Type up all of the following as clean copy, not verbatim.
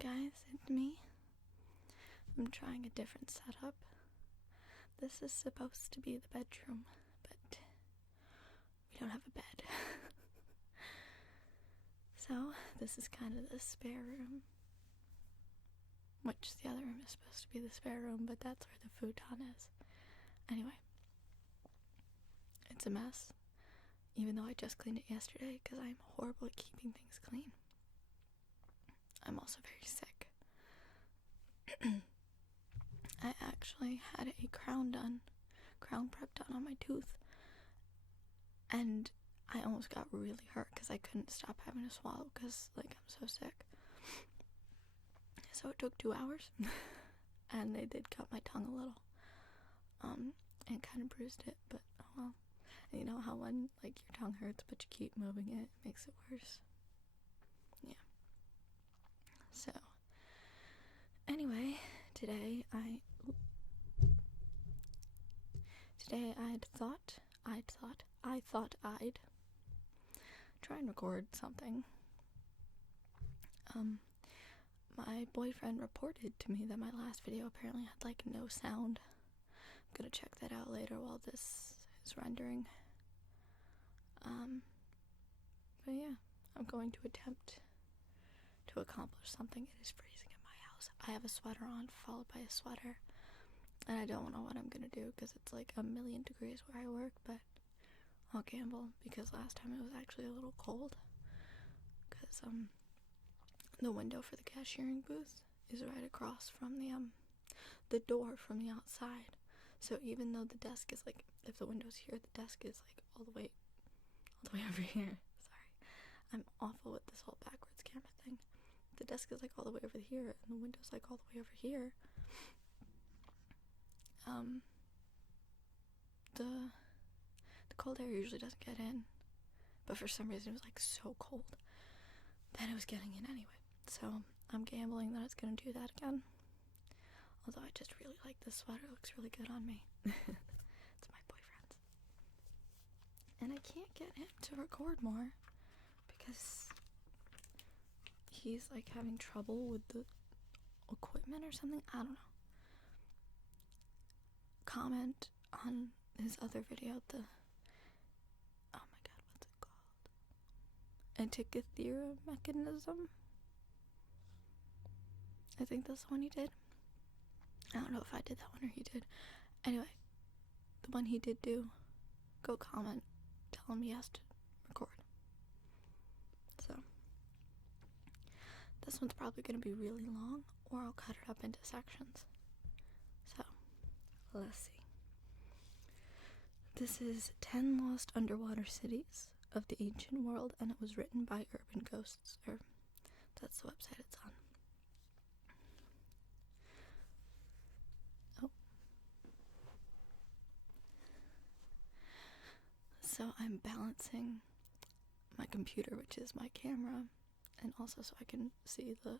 Hi guys, it's me. I'm trying a different setup. This is supposed to be the bedroom, but we don't have a bed. So, this is kind of the spare room. Which the other room is supposed to be the spare room, but that's where the futon is. Anyway, it's a mess. Even though I just cleaned it yesterday, because I'm horrible at keeping things clean. I'm also very sick. I actually had a crown prep done on my tooth, and I almost got really hurt because I couldn't stop having to swallow because, I'm so sick. So it took 2 hours, and they did cut my tongue a little, and kind of bruised it, but oh well. And you know how when, your tongue hurts, but you keep moving it, it makes it worse. Yeah. So, anyway, today I'd thought I'd try and record something. My boyfriend reported to me that my last video apparently had no sound. I'm gonna check that out later while this is rendering. But yeah, I'm going to attempt to accomplish something. It is freezing in my house. I have a sweater on followed by a sweater, and I don't know what I'm gonna do because it's 1,000,000 degrees where I work, but I'll gamble because last time it was actually a little cold because the window for the cashiering booth is right across from the door from the outside. So even though the desk is if the window's here, the desk is all the way over here. Sorry, I'm awful with this whole backwards camera thing. The desk is all the way over here, and the window's all the way over here. The cold air usually doesn't get in, but for some reason it was so cold that it was getting in anyway. So I'm gambling that it's gonna do that again. Although I just really like this sweater, it looks really good on me. It's my boyfriend's. And I can't get him to record more because he's having trouble with the equipment or something. I don't know. Comment on his other video, oh my god, what's it called? Antikythera mechanism? I think that's the one he did. I don't know if I did that one or he did. Anyway, the one he did do, go comment, tell him he has to record. So, this one's probably going to be really long, or I'll cut it up into sections. So, let's see. This is 10 Lost Underwater Cities of the Ancient World, and it was written by Urban Ghosts, or that's the website it's on. Oh. So I'm balancing my computer, which is my camera, and also so I can see the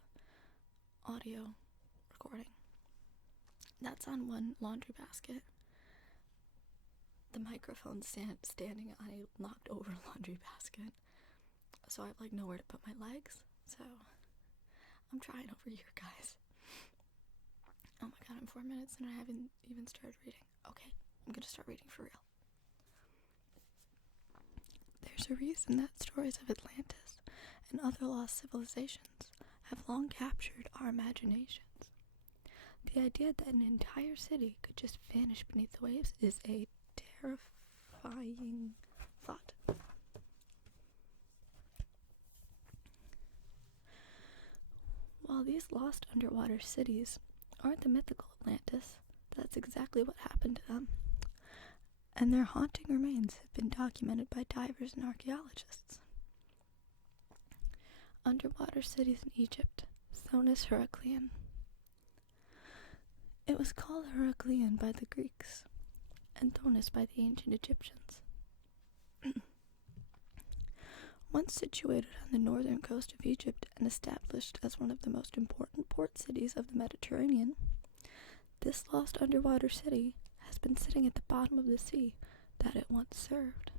audio recording. That's on one laundry basket. The microphone standing on a knocked over laundry basket, so I have nowhere to put my legs. So I'm trying over here, guys. Oh my god, I'm 4 minutes and I haven't even started reading. Okay, I'm gonna start reading for real. There's a reason that stories of Atlantis and other lost civilizations have long captured our imaginations. The idea that an entire city could just vanish beneath the waves is a terrifying thought. While these lost underwater cities aren't the mythical Atlantis, that's exactly what happened to them. And their haunting remains have been documented by divers and archaeologists. Underwater cities in Egypt, Thonis Heraclean. It was called Heraclean by the Greeks, and Thonis by the ancient Egyptians. Once situated on the northern coast of Egypt and established as one of the most important port cities of the Mediterranean, this lost underwater city has been sitting at the bottom of the sea that it once served.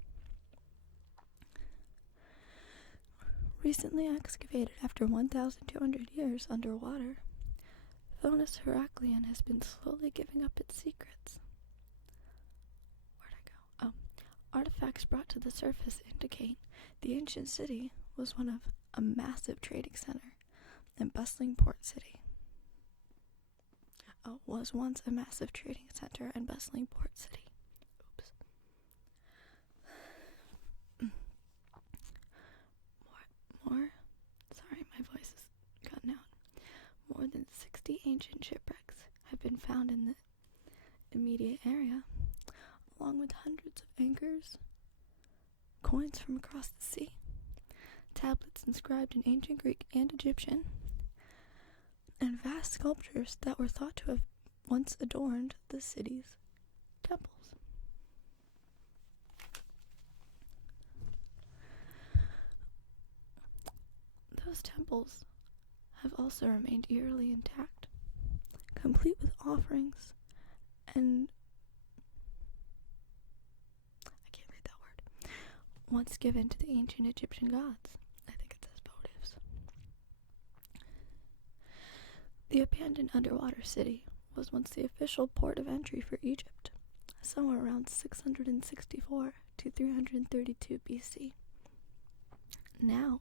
Recently excavated after 1,200 years underwater, Thonis Heraclean has been slowly giving up its secrets. Where'd I go? Oh. Artifacts brought to the surface indicate the ancient city was a massive trading center and bustling port city. Was once a massive trading center and bustling port city. Oops. More? Sorry, my voice is cutting out. More than 60 ancient shipwrecks have been found in the immediate area, along with hundreds of anchors, coins from across the sea, tablets inscribed in ancient Greek and Egyptian, and vast sculptures that were thought to have once adorned the city's temples. Those temples have also remained eerily intact, complete with offerings and I can't read that word. Once given to the ancient Egyptian gods. I think it says votives. The abandoned underwater city was once the official port of entry for Egypt, somewhere around 664 to 332 BC. Now,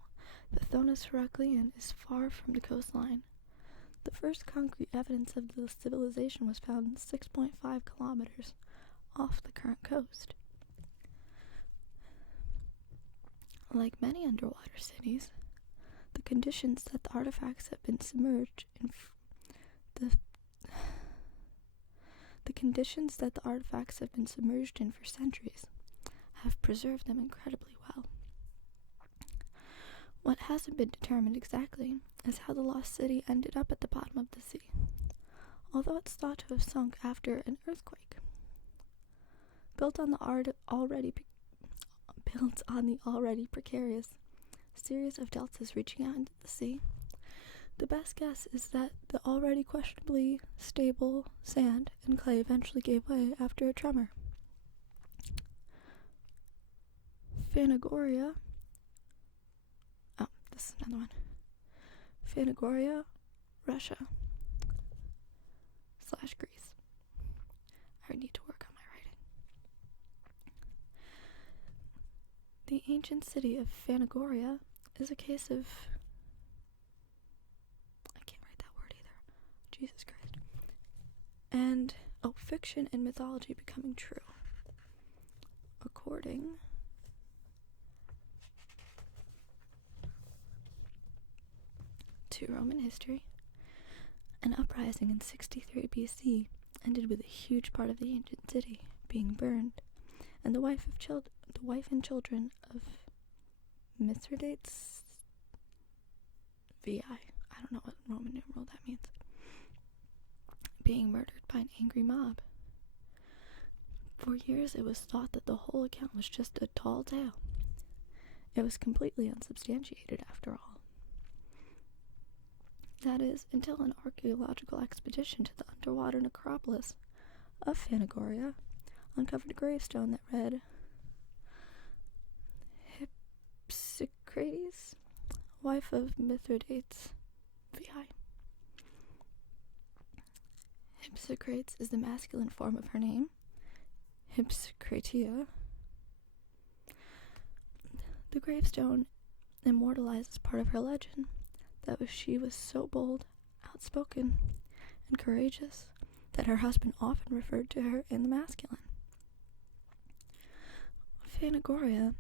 the Thonis Heraclean is far from the coastline. The first concrete evidence of the civilization was found 6.5 kilometers off the current coast. Like many underwater cities, the conditions that the artifacts have been submerged in for centuries have preserved them incredibly well. What hasn't been determined exactly is how the lost city ended up at the bottom of the sea, although it's thought to have sunk after an earthquake. Built on the already precarious series of deltas reaching out into the sea, the best guess is that the already questionably stable sand and clay eventually gave way after a tremor. Phanagoria, this is another one. Phanagoria, Russia / Greece. I need to work on my writing. The ancient city of Phanagoria is a case of... I can't write that word either. Jesus Christ. And, fiction and mythology becoming true. According to Roman history, an uprising in 63 BC ended with a huge part of the ancient city being burned, and the wife and children of Mithridates VI, I don't know what Roman numeral that means, being murdered by an angry mob. For years it was thought that the whole account was just a tall tale. It was completely unsubstantiated after all. That is, until an archaeological expedition to the underwater necropolis of Phanagoria uncovered a gravestone that read, Hypsicrates, wife of Mithridates VI. Hypsicrates is the masculine form of her name, Hypsicratia. The gravestone immortalizes part of her legend, that she was so bold, outspoken, and courageous that her husband often referred to her in the masculine. Phanagoria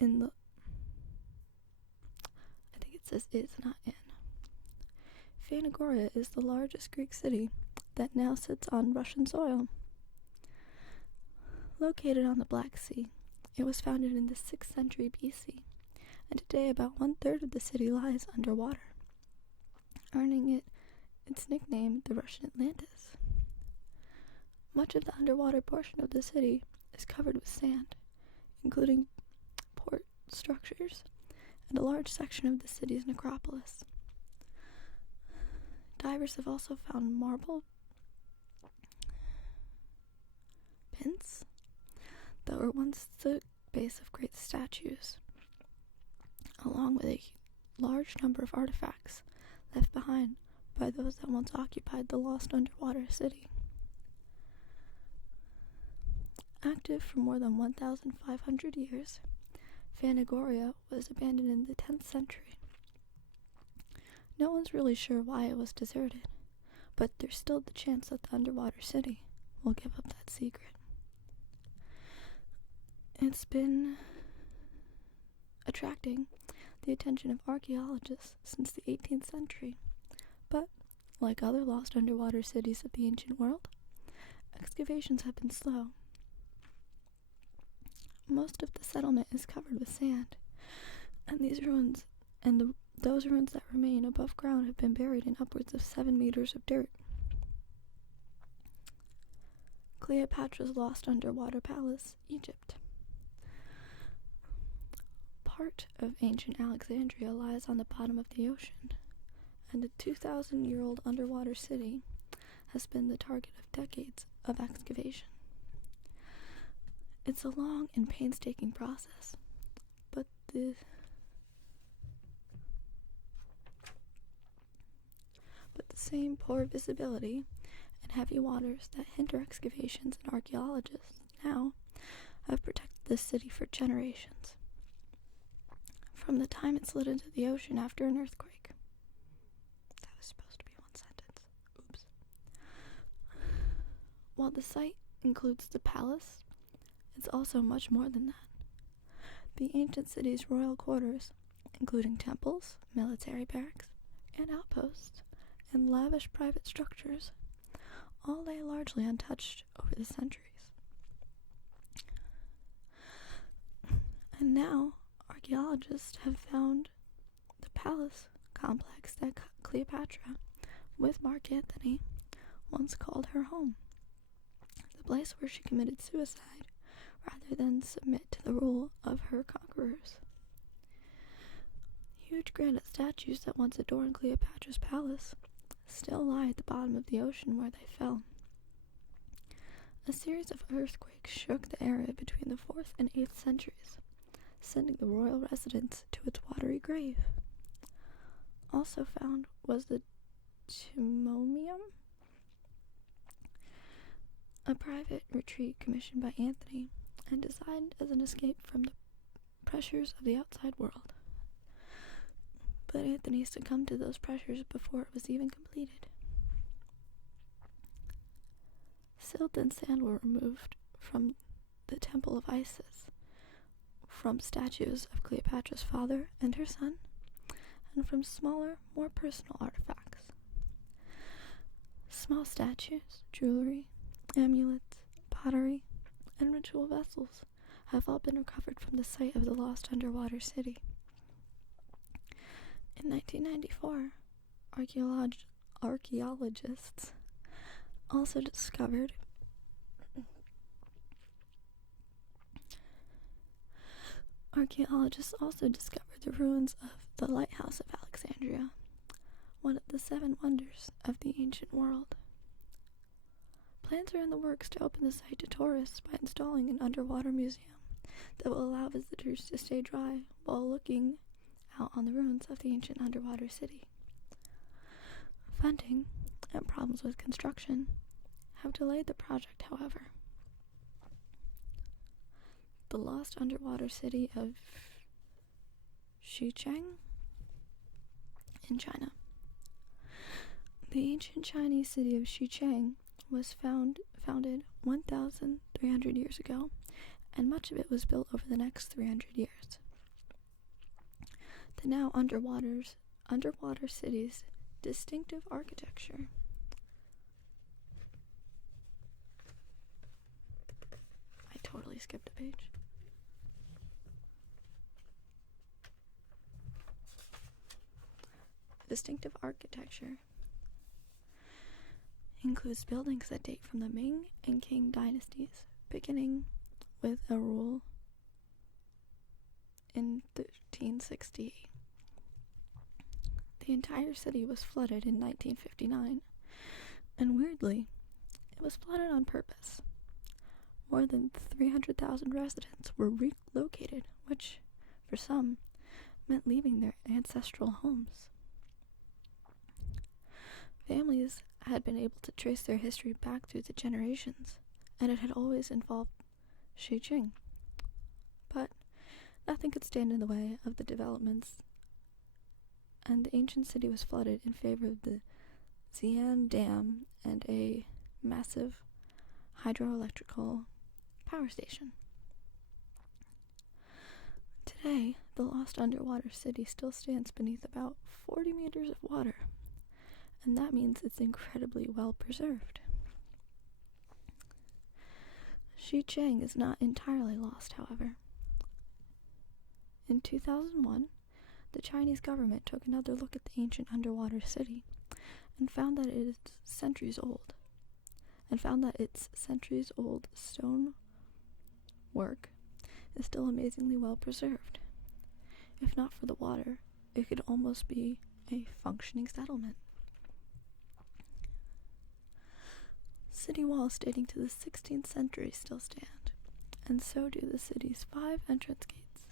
I think it says is, not in. Phanagoria is the largest Greek city that now sits on Russian soil. Located on the Black Sea, it was founded in the 6th century BC, and today about 1/3 of the city lies underwater, earning it its nickname, the Russian Atlantis. Much of the underwater portion of the city is covered with sand, including port structures and a large section of the city's necropolis. Divers have also found marble plinths that were once the base of great statues, along with a large number of artifacts left behind by those that once occupied the lost underwater city. Active for more than 1,500 years, Phanagoria was abandoned in the 10th century. No one's really sure why it was deserted, but there's still the chance that the underwater city will give up that secret. It's been attracting the attention of archaeologists since the 18th century, but like other lost underwater cities of the ancient world, excavations have been slow. Most of the settlement is covered with sand, and these ruins and those ruins that remain above ground have been buried in upwards of 7 meters of dirt. Cleopatra's lost underwater palace, Egypt. Part of ancient Alexandria lies on the bottom of the ocean, and a 2,000-year-old underwater city has been the target of decades of excavation. It's a long and painstaking process, but the same poor visibility and heavy waters that hinder excavations and archaeologists now have protected this city for generations. From the time it slid into the ocean after an earthquake. That was supposed to be one sentence. Oops. While the site includes the palace, it's also much more than that. The ancient city's royal quarters, including temples, military barracks, and outposts, and lavish private structures, all lay largely untouched over the centuries. And now, archaeologists have found the palace complex that Cleopatra, with Mark Antony, once called her home, the place where she committed suicide rather than submit to the rule of her conquerors. Huge granite statues that once adorned Cleopatra's palace still lie at the bottom of the ocean where they fell. A series of earthquakes shook the area between the 4th and 8th centuries, sending the royal residence to its watery grave. Also found was the Timomium, a private retreat commissioned by Antony and designed as an escape from the pressures of the outside world. But Antony succumbed to those pressures before it was even completed. Silt and sand were removed from the Temple of Isis, from statues of Cleopatra's father and her son, and from smaller, more personal artifacts. Small statues, jewelry, amulets, pottery, and ritual vessels have all been recovered from the site of the lost underwater city. In 1994, archaeologists also discovered the ruins of the Lighthouse of Alexandria, one of the 7 wonders of the ancient world. Plans are in the works to open the site to tourists by installing an underwater museum that will allow visitors to stay dry while looking out on the ruins of the ancient underwater city. Funding and problems with construction have delayed the project, however. The lost underwater city of Xicheng in China. The ancient Chinese city of Xicheng was founded 1,300 years ago, and much of it was built over the next 300 years. The now underwater city's distinctive architecture I totally skipped a page. Distinctive architecture includes buildings that date from the Ming and Qing dynasties, beginning with a rule in 1368. The entire city was flooded in 1959, and weirdly, it was flooded on purpose. More than 300,000 residents were relocated, which, for some, meant leaving their ancestral homes. Families had been able to trace their history back through the generations, and it had always involved xoxo. But nothing could stand in the way of the developments, and the ancient city was flooded in favor of the Xian Dam and a massive hydroelectrical power station. Today, the lost underwater city still stands beneath about 40 meters of water, and that means it's incredibly well preserved. Xicheng is not entirely lost, however. In 2001, the Chinese government took another look at the ancient underwater city and found that its centuries-old stone work is still amazingly well preserved. If not for the water, it could almost be a functioning settlement. City walls dating to the 16th century still stand, and so do the city's 5 entrance gates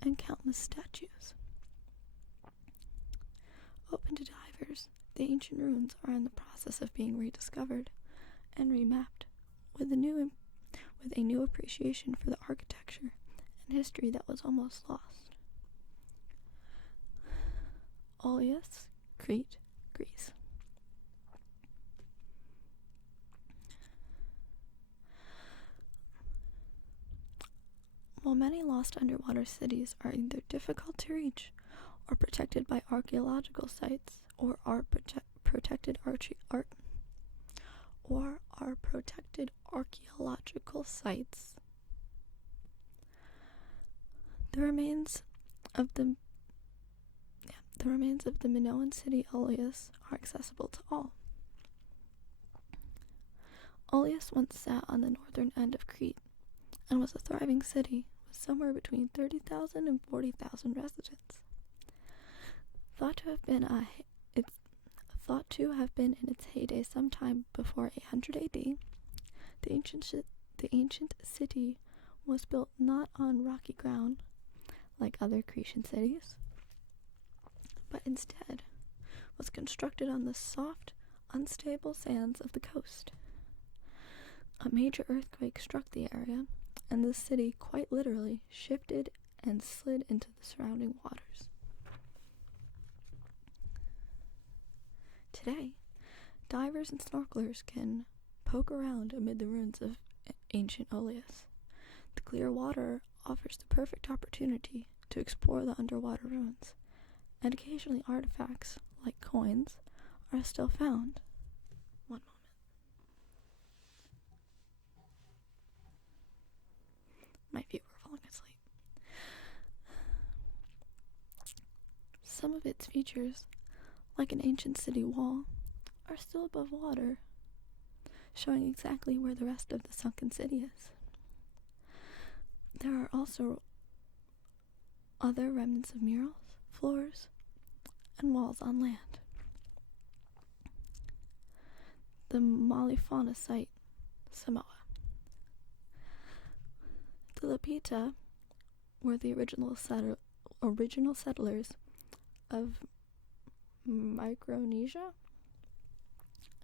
and countless statues. Open to divers, the ancient ruins are in the process of being rediscovered and remapped with a new appreciation for the architecture and history that was almost lost. Olius, Crete, Greece. While many lost underwater cities are either difficult to reach or protected by archaeological sites or are protected archaeological sites, the remains of the Minoan city Olius are accessible to all. Olius once sat on the northern end of Crete and was a thriving city with somewhere between 30,000 and 40,000 residents. Thought to have been in its heyday sometime before 800 AD, the ancient city was built not on rocky ground like other Cretan cities, but instead was constructed on the soft, unstable sands of the coast. A major earthquake struck the area, and the city quite literally shifted and slid into the surrounding waters. Today, divers and snorkelers can poke around amid the ruins of ancient Olius. The clear water offers the perfect opportunity to explore the underwater ruins, and occasionally artifacts, like coins, are still found. One moment. My feet were falling asleep. Some of its features, like an ancient city wall, are still above water, showing exactly where the rest of the sunken city is. There are also other remnants of murals, floors, and walls on land. The Malifauна site, Samoa. The Lapita were the original settlers of Micronesia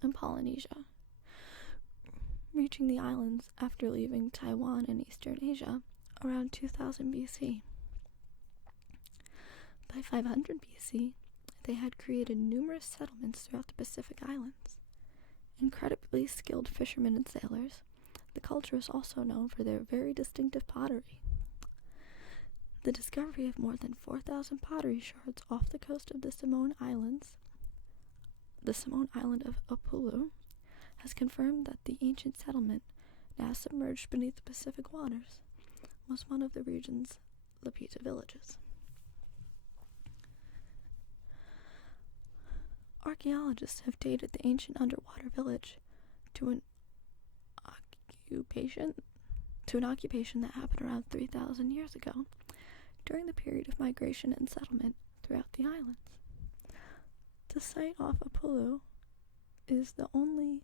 and Polynesia, reaching the islands after leaving Taiwan and Eastern Asia around 2000 BC. By 500 BC, they had created numerous settlements throughout the Pacific Islands. Incredibly skilled fishermen and sailors, the culture is also known for their very distinctive pottery. The discovery of more than 4,000 pottery shards off the coast of the Samoan Island of Upolu, has confirmed that the ancient settlement, now submerged beneath the Pacific waters, was one of the region's Lapita villages. Archaeologists have dated the ancient underwater village to an occupation that happened around 3,000 years ago, during the period of migration and settlement throughout the islands. The site off Upolu is the only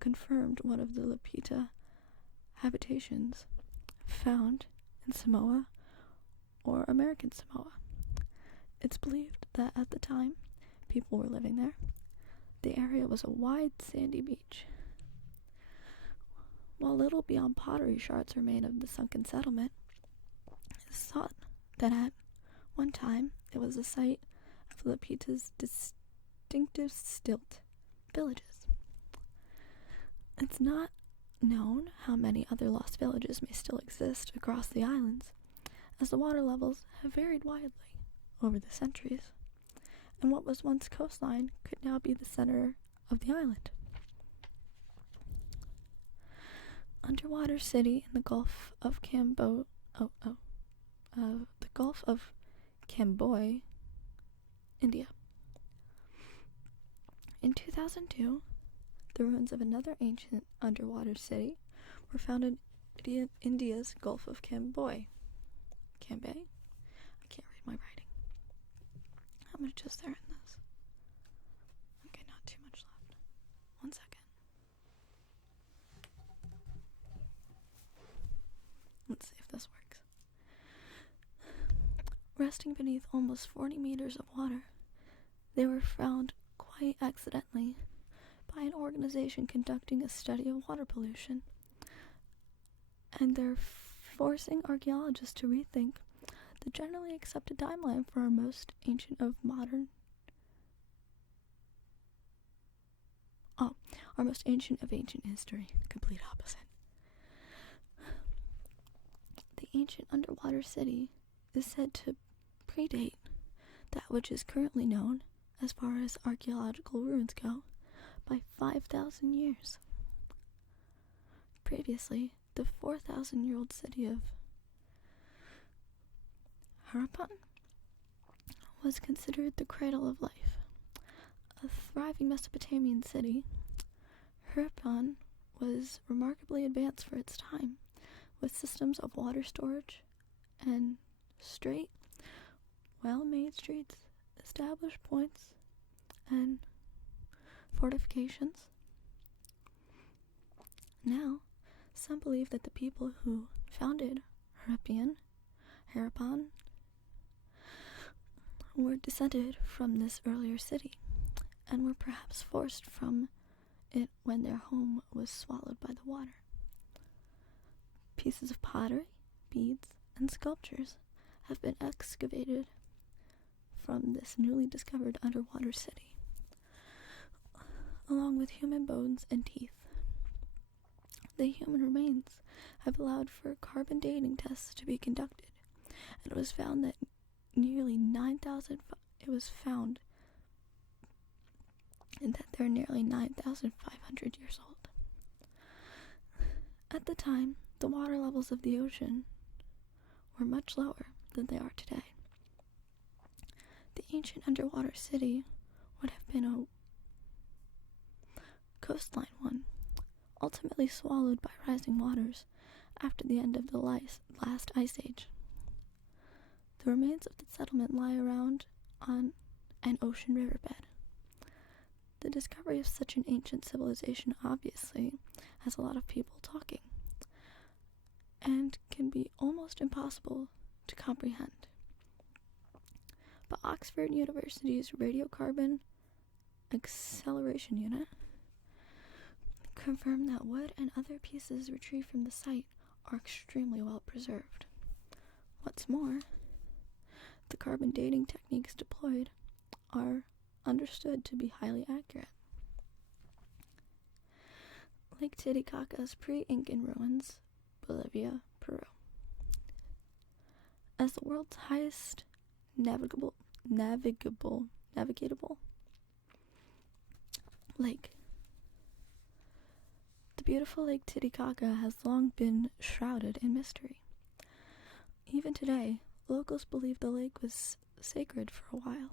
confirmed one of the Lapita habitations found in Samoa or American Samoa. It's believed that at the time people were living there, the area was a wide sandy beach. While little beyond pottery shards remain of the sunken settlement, it is thought that at one time it was the site of Lapita's distinctive stilt villages. It's not known how many other lost villages may still exist across the islands, as the water levels have varied widely over the centuries, and what was once coastline could now be the center of the island. Underwater city in the Gulf of Camboy, India. In 2002, the ruins of another ancient underwater city were found in India's Gulf of Camboy. Cambay? I can't read my writing. How much is there in this? Okay, not too much left. 1 second. Let's see if this works. Resting beneath almost 40 meters of water, they were found quite accidentally by an organization conducting a study of water pollution, and they're forcing archaeologists to rethink the generally accepted timeline for our most ancient of ancient history. Complete opposite. The ancient underwater city is said to predate that which is currently known, as far as archaeological ruins go, by 5,000 years. Previously, the 4,000-year-old city of Harappan was considered the cradle of life. A thriving Mesopotamian city, Harappan was remarkably advanced for its time, with systems of water storage and straight, well-made streets, established points, and fortifications. Now, some believe that the people who founded Harappan were descended from this earlier city, and were perhaps forced from it when their home was swallowed by the water. Pieces of pottery, beads, and sculptures have been excavated from this newly discovered underwater city, along with human bones and teeth. The human remains have allowed for carbon dating tests to be conducted, and it was found that they're nearly 9,500 years old. At the time, the water levels of the ocean were much lower than they are today. The ancient underwater city would have been a coastline one, ultimately swallowed by rising waters after the end of the last ice age. The remains of the settlement lie around on an ocean riverbed. The discovery of such an ancient civilization obviously has a lot of people talking, and can be almost impossible to comprehend. But Oxford University's Radiocarbon Acceleration Unit confirmed that wood and other pieces retrieved from the site are extremely well preserved. What's more, the carbon dating techniques deployed are understood to be highly accurate. Lake Titicaca's pre-Incan ruins, Bolivia, Peru. As the world's highest navigable lake, the beautiful Lake Titicaca has long been shrouded in mystery. Even today, locals believe the lake was sacred for a while.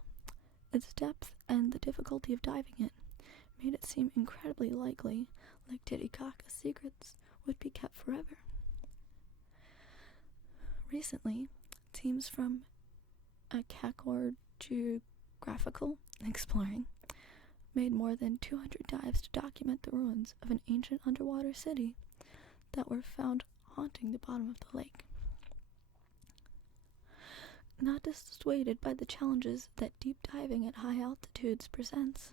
Its depth and the difficulty of diving in made it seem incredibly likely Lake Titicaca's secrets would be kept forever. Recently, teams from Akakor Geographical Exploring made more than 200 dives to document the ruins of an ancient underwater city that were found haunting the bottom of the lake. Not dissuaded by the challenges that deep diving at high altitudes presents,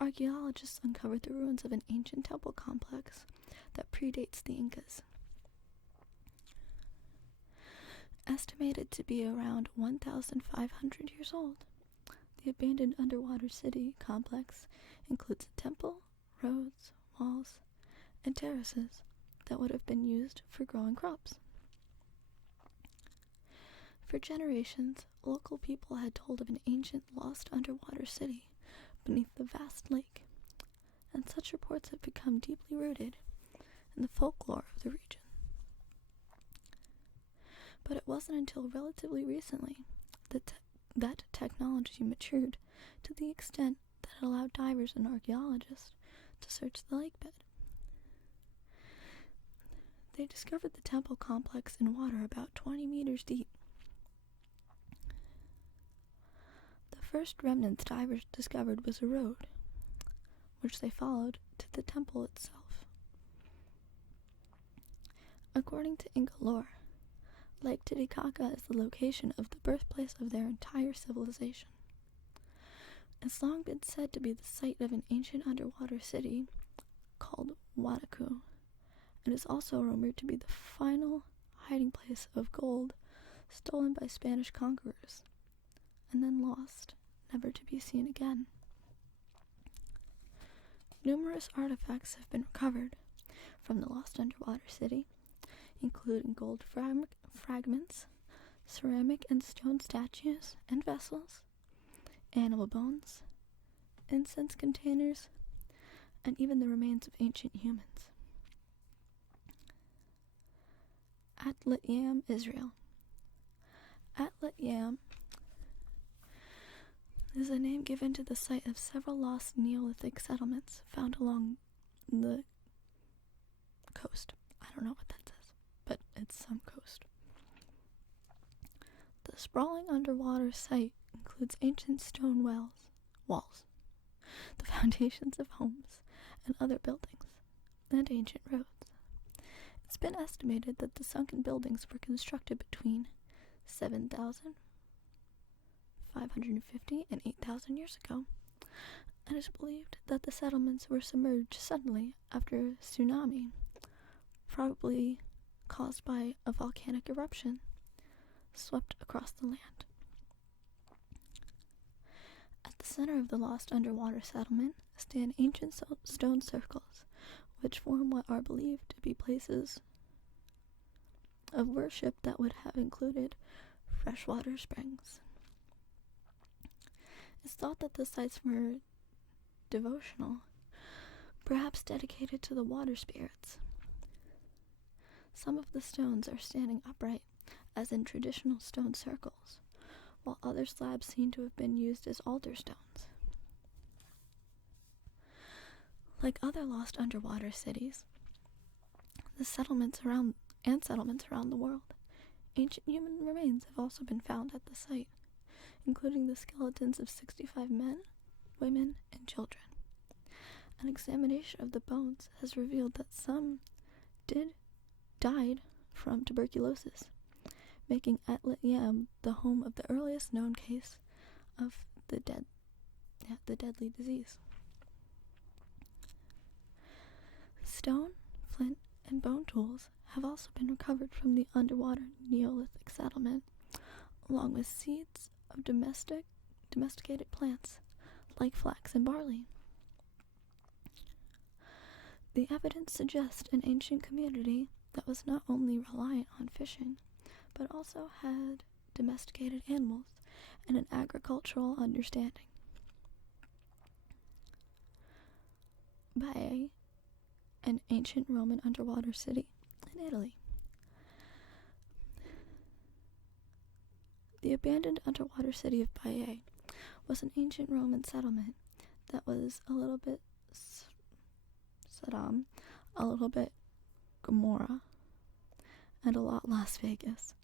archaeologists uncovered the ruins of an ancient temple complex that predates the Incas. Estimated to be around 1,500 years old, the abandoned underwater city complex includes a temple, roads, walls, and terraces that would have been used for growing crops. For generations, local people had told of an ancient lost underwater city beneath the vast lake, and such reports have become deeply rooted in the folklore of the region. But it wasn't until relatively recently that technology matured to the extent that it allowed divers and archaeologists to search the lake bed. They discovered the temple complex in water about 20 meters deep. The first remnants divers discovered was a road, which they followed to the temple itself. According to Inca lore, Lake Titicaca is the location of the birthplace of their entire civilization. It's long been said to be the site of an ancient underwater city called Huanacu, and is also rumored to be the final hiding place of gold stolen by Spanish conquerors, and then lost, never to be seen again. Numerous artifacts have been recovered from the lost underwater city, including gold fragments, ceramic and stone statues and vessels, animal bones, incense containers, and even the remains of ancient humans. Atlit Yam, Israel. Atlit Yam is a name given to the site of several lost Neolithic settlements found along the coast. I don't know what that says, but it's some coast. The sprawling underwater site includes ancient stone walls, the foundations of homes and other buildings, and ancient roads. It's been estimated that the sunken buildings were constructed between 7,550 and 8,000 years ago, and it's believed that the settlements were submerged suddenly after a tsunami, probably caused by a volcanic eruption, swept across the land. At the center of the lost underwater settlement stand ancient stone circles, which form what are believed to be places of worship that would have included freshwater springs. It's thought that the sites were devotional, perhaps dedicated to the water spirits. Some of the stones are standing upright, as in traditional stone circles, while other slabs seem to have been used as altar stones. Like other lost underwater cities, settlements around the world, ancient human remains have also been found at the site, including the skeletons of 65 men, women, and children. An examination of the bones has revealed that some died from tuberculosis, making Atlit Yam the home of the earliest known case of the deadly disease. Stone, flint, and bone tools have also been recovered from the underwater Neolithic settlement, along with seeds of domesticated plants like flax and barley. The evidence suggests an ancient community that was not only reliant on fishing, but also had domesticated animals and an agricultural understanding. Baiae, an ancient Roman underwater city in Italy. The abandoned underwater city of Baiae was an ancient Roman settlement that was a little bit Sodom, a little bit Gomorrah, and a lot Las Vegas.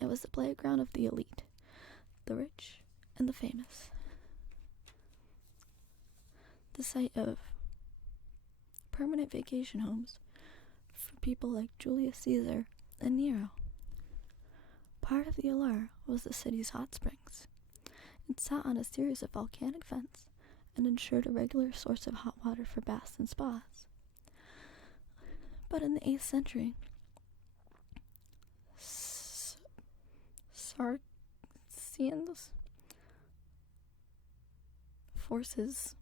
It was the playground of the elite, the rich, and the famous. The site of permanent vacation homes for people like Julius Caesar and Nero. Part of the allure was the city's hot springs. It sat on a series of volcanic vents and ensured a regular source of hot water for baths and spas. But in the 8th century, Saracens forces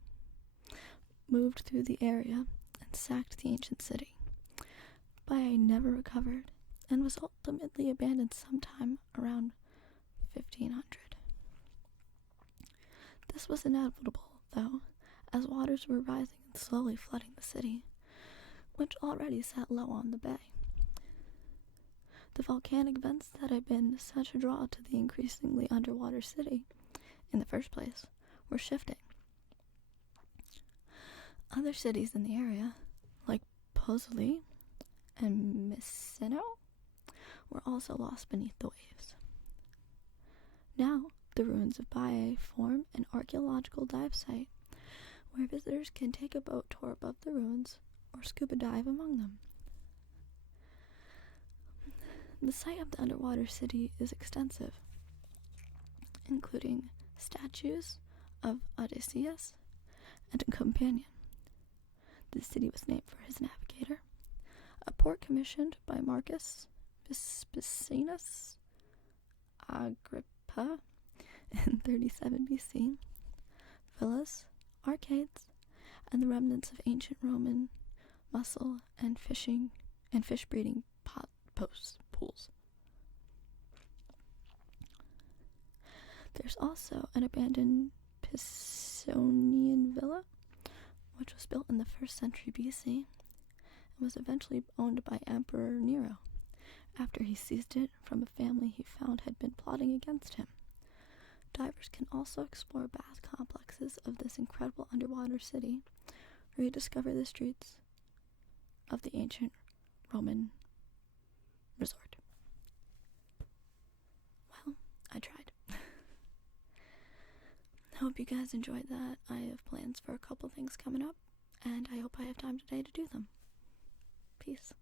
moved through the area and sacked the ancient city. Baiae never recovered and was ultimately abandoned sometime around 1500. This was inevitable, though, as waters were rising and slowly flooding the city, which already sat low on the bay. The volcanic vents that had been such a draw to the increasingly underwater city, in the first place, were shifting. Other cities in the area, like Pozzuoli and Messino, were also lost beneath the waves. Now, the ruins of Baiae form an archaeological dive site where visitors can take a boat tour above the ruins or scuba dive among them. The site of the underwater city is extensive, including statues of Odysseus and a companion. The city was named for his navigator. A port commissioned by Marcus Vespasianus Agrippa in 37 BC, villas, arcades, and the remnants of ancient Roman mussel and fish breeding pools. There's also an abandoned Pisonian villa, which was built in the 1st century BC and was eventually owned by Emperor Nero after he seized it from a family he found had been plotting against him. Divers can also explore bath complexes of this incredible underwater city, rediscover the streets of the ancient Roman resort. Well, I tried. I hope you guys enjoyed that. I have plans for a couple things coming up, and I hope I have time today to do them. Peace.